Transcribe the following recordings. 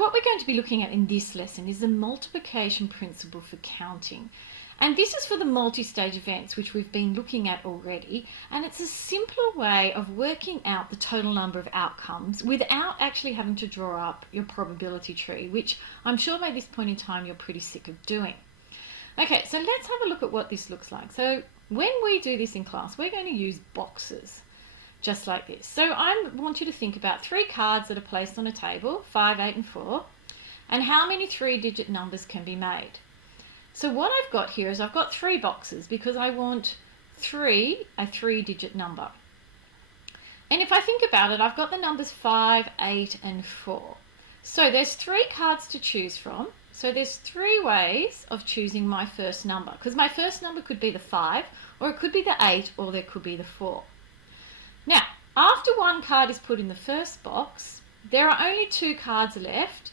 what we're going to be looking at in this lesson is the multiplication principle for counting. And this is for the multi-stage events, which we've been looking at already. And it's a simpler way of working out the total number of outcomes without actually having to draw up your probability tree, which I'm sure by this point in time you're pretty sick of doing. Okay, so let's have a look at what this looks like. So when we do this in class, we're going to use boxes, just like this. So I want you to think about 3 cards that are placed on a table, 5, 8 and 4, and how many 3-digit numbers can be made. So what I've got here is I've got 3 boxes because I want a 3-digit number. And if I think about it, I've got the numbers 5, 8 and 4. So there's 3 cards to choose from. So there's 3 ways of choosing my first number, because my first number could be the 5, or it could be the 8, or there could be the 4. Now, after one card is put in the first box, there are only 2 cards left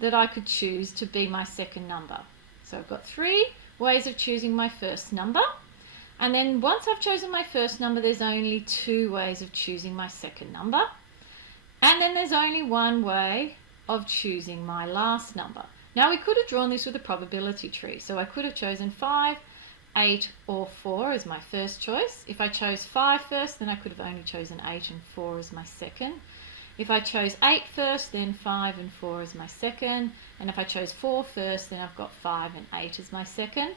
that I could choose to be my second number. So I've got 3 ways of choosing my first number, and then once I've chosen my first number, there's only 2 ways of choosing my second number, and then there's only 1 way of choosing my last number. Now we could have drawn this with a probability tree, so I could have chosen 5, 8 or 4 as my first choice. If I chose 5 first, then I could have only chosen 8 and 4 as my second. If I chose 8 first, then 5 and 4 as my second. And if I chose 4 first, then I've got 5 and 8 as my second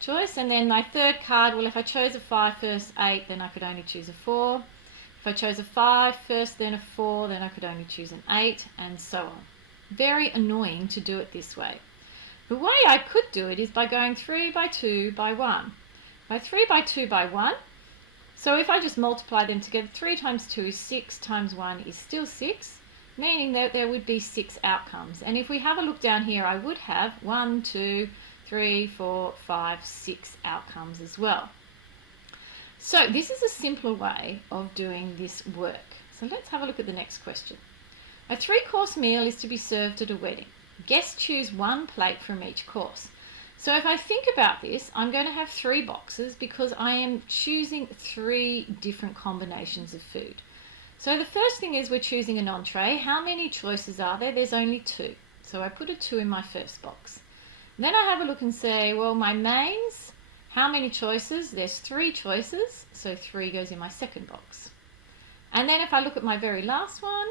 choice. And then my third card, well, if I chose a 5 first, 8, then I could only choose a 4. If I chose a 5 first, then a 4, then I could only choose an 8, and so on. Very annoying to do it this way. The way I could do it is by going 3 by 2 by 1. By 3 by 2 by 1, so if I just multiply them together, 3 times 2 is 6, times 1 is still 6, meaning that there would be 6 outcomes. And if we have a look down here, I would have 1, 2, 3, 4, 5, 6 outcomes as well. So this is a simpler way of doing this work. So let's have a look at the next question. A 3-course meal is to be served at a wedding. Guests choose 1 plate from each course. So if I think about this, I'm going to have 3 boxes because I am choosing 3 different combinations of food. So the first thing is we're choosing an entree. How many choices are there? There's only 2. So I put a 2 in my first box. Then I have a look and say, well, my mains, how many choices? There's 3 choices, so 3 goes in my second box. And then if I look at my very last one,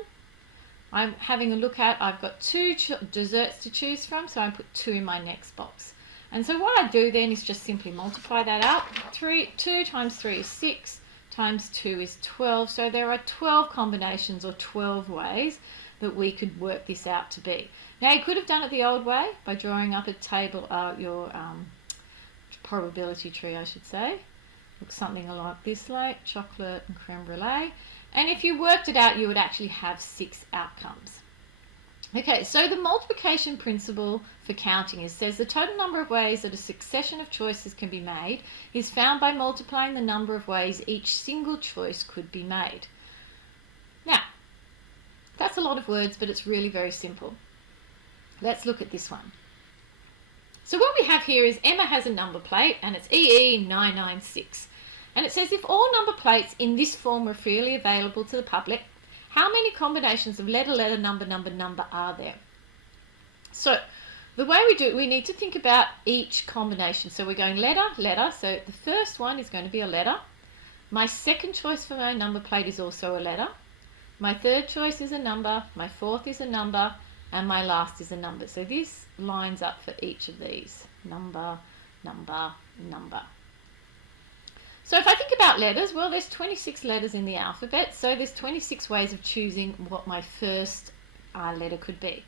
I'm having a look at, I've got 2 desserts to choose from, so I put 2 in my next box. And so what I do then is just simply multiply that out. 2 times 3 is 6, times 2 is 12. So there are 12 combinations or 12 ways that we could work this out to be. Now you could have done it the old way by drawing up a table, your probability tree, I should say. Looks something like this, like chocolate and creme brulee. And if you worked it out, you would actually have 6 outcomes. Okay, so the multiplication principle for counting says the total number of ways that a succession of choices can be made is found by multiplying the number of ways each single choice could be made. Now, that's a lot of words, but it's really very simple. Let's look at this one. So what we have here is Emma has a number plate, and it's EE996. And it says if all number plates in this form were freely available to the public, how many combinations of letter, letter, number, number, number are there? So the way we do it, we need to think about each combination. So we're going letter, letter. So the first one is going to be a letter. My second choice for my number plate is also a letter. My third choice is a number. My fourth is a number. And my last is a number. So this lines up for each of these. Number, number, number. So if I think about letters, well, there's 26 letters in the alphabet, so there's 26 ways of choosing what my first letter could be.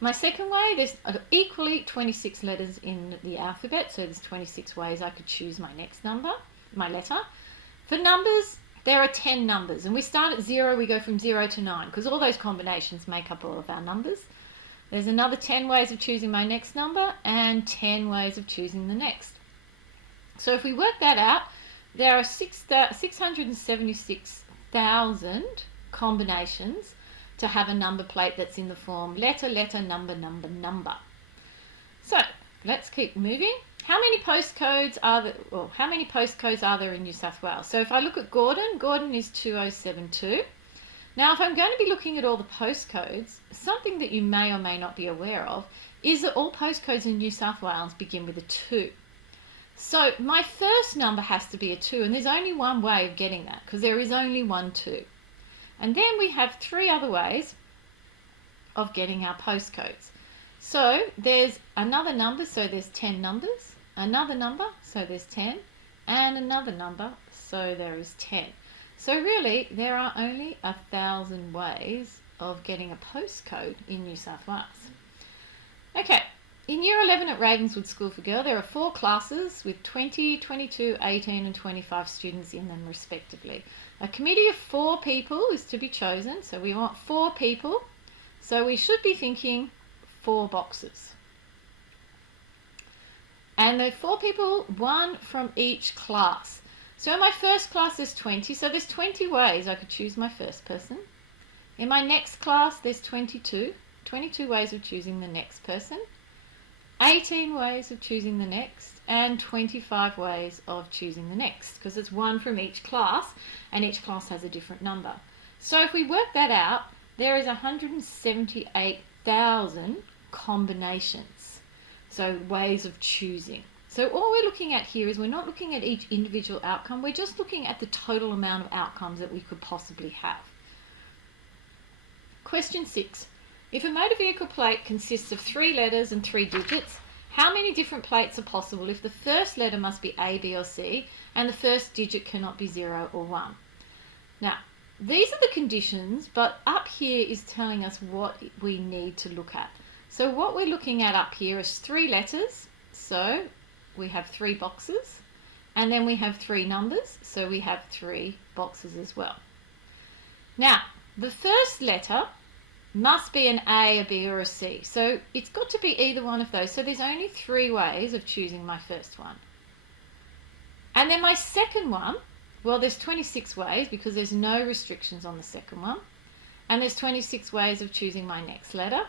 My second way, there's equally 26 letters in the alphabet, so there's 26 ways I could choose my next number, my letter. For numbers, there are 10 numbers, and we start at 0, we go from 0 to 9, because all those combinations make up all of our numbers. There's another 10 ways of choosing my next number, and 10 ways of choosing the next. So if we work that out, there are 676,000 combinations to have a number plate that's in the form letter, letter, number, number, number. So let's keep moving. How many postcodes are there? Well, how many postcodes are there in New South Wales? So if I look at Gordon, Gordon is 2072. Now, if I'm going to be looking at all the postcodes, something that you may or may not be aware of is that all postcodes in New South Wales begin with a 2. So my first number has to be a 2, and there's only one way of getting that, because there is only one 2. And then we have 3 other ways of getting our postcodes. So there's another number, so there's 10 numbers, another number, so there's 10, and another number, so there is 10. So really, there are only 1,000 ways of getting a postcode in New South Wales. Okay, in Year 11 at Ravenswood School for Girls, there are 4 classes with 20, 22, 18 and 25 students in them respectively. A committee of 4 people is to be chosen, so we want 4 people. So we should be thinking 4 boxes. And the 4 people, 1 from each class. So in my first class there's 20, so there's 20 ways I could choose my first person. In my next class there's 22 ways of choosing the next person, 18 ways of choosing the next, and 25 ways of choosing the next, because it's 1 from each class, and each class has a different number. So if we work that out, there is 178,000 combinations, so ways of choosing. So all we're looking at here is we're not looking at each individual outcome, we're just looking at the total amount of outcomes that we could possibly have. Question 6. If a motor vehicle plate consists of 3 letters and 3 digits, how many different plates are possible if the first letter must be A, B or C and the first digit cannot be 0 or 1? Now, these are the conditions, but up here is telling us what we need to look at. So what we're looking at up here is 3 letters, so we have 3 boxes, and then we have 3 numbers, so we have 3 boxes as well. Now, the first letter must be an A, a B or a C, so it's got to be either one of those, so there's only 3 ways of choosing my first one. And then my second one, well, there's 26 ways because there's no restrictions on the second one, and there's 26 ways of choosing my next letter.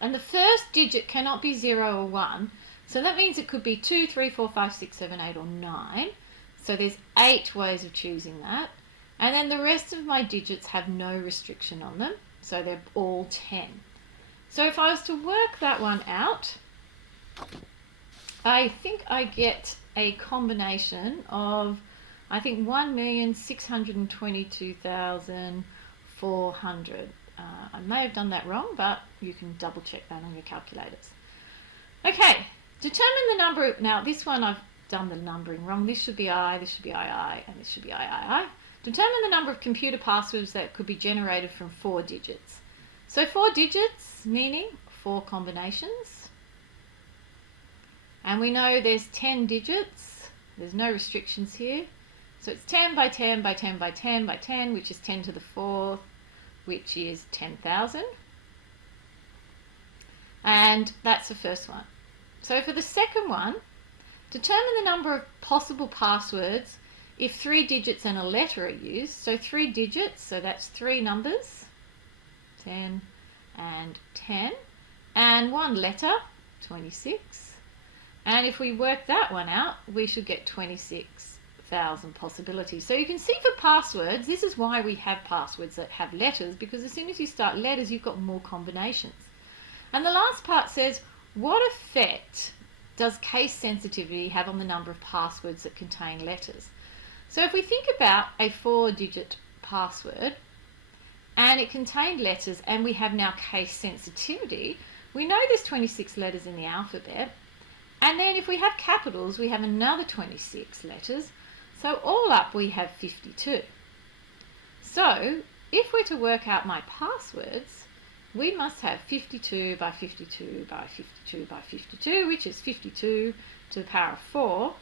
And the first digit cannot be 0 or 1, so that means it could be 2, 3, 4, 5, 6, 7, 8 or 9. So there's 8 ways of choosing that. And then the rest of my digits have no restriction on them, so they're all 10. So if I was to work that one out, I think I get a combination of, I think, 1,622,400. I may have done that wrong, but you can double check that on your calculators. Okay, determine the number. Now this one I've done the numbering wrong. This should be I, this should be II, and this should be III. Determine the number of computer passwords that could be generated from 4 digits. So 4 digits meaning 4 combinations. And we know there's 10 digits. There's no restrictions here. So it's 10 by 10 by 10 by 10 by 10, which is 10 to the 4th, which is 10,000. And that's the first one. So for the second one, determine the number of possible passwords if 3 digits and a letter are used. So 3 digits, so that's 3 numbers, 10 and 10, and 1 letter, 26. And if we work that one out, we should get 26,000 possibilities. So you can see for passwords, this is why we have passwords that have letters, because as soon as you start letters, you've got more combinations. And the last part says, what effect does case sensitivity have on the number of passwords that contain letters? So if we think about a 4-digit password and it contained letters and we have now case sensitivity, we know there's 26 letters in the alphabet, and then if we have capitals we have another 26 letters, so all up we have 52. So if we're to work out my passwords, we must have 52 by 52 by 52 by 52, which is 52 to the power of 4,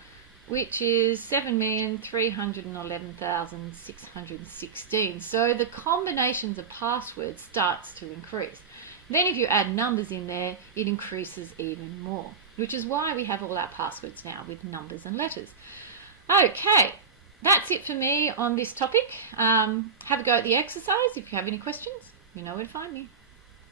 which is 7,311,616. So the combinations of passwords starts to increase. Then if you add numbers in there, it increases even more, which is why we have all our passwords now with numbers and letters. Okay, that's it for me on this topic. Have a go at the exercise. If you have any questions, you know where to find me.